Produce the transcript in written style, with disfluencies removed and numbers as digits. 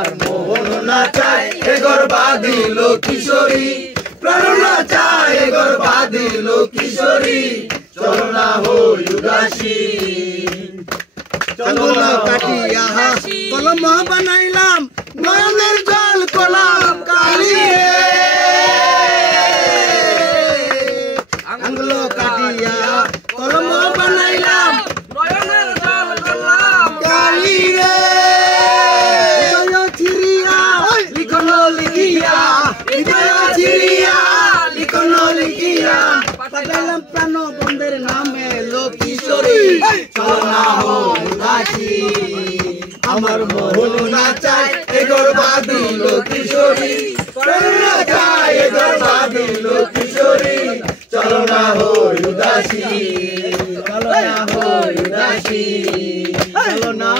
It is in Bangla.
আমার মোহন নাচায় এ গর্বাদিল কিশোরী প্রাণ নাচায় এ গর্বাদিল কিশোরী চলো না হই উদাসী চলো না কাটিয়া কলম বানাইলাম নয়নের জল কলাম কালিয়ে আঙ্গুল কাটিয়া কলম বানাইলাম নয়নের জল কলাম কালিয়ে হৃদয় চিরিয়া লিখন লিখিয়া হৃদয় চিরিয়া লিখন লিখিয়া পাঠাইলাম প্রাণ বন্ধের নামে কিশোরী চলো না হই উদাসী আমার মোহন নাচায় এ গর্বাদিল কিশোরী প্রাণ নাচায় এ গর্বাদিল কিশোরী চলো না হই উদাসী চলো না হই উদাসী চলো না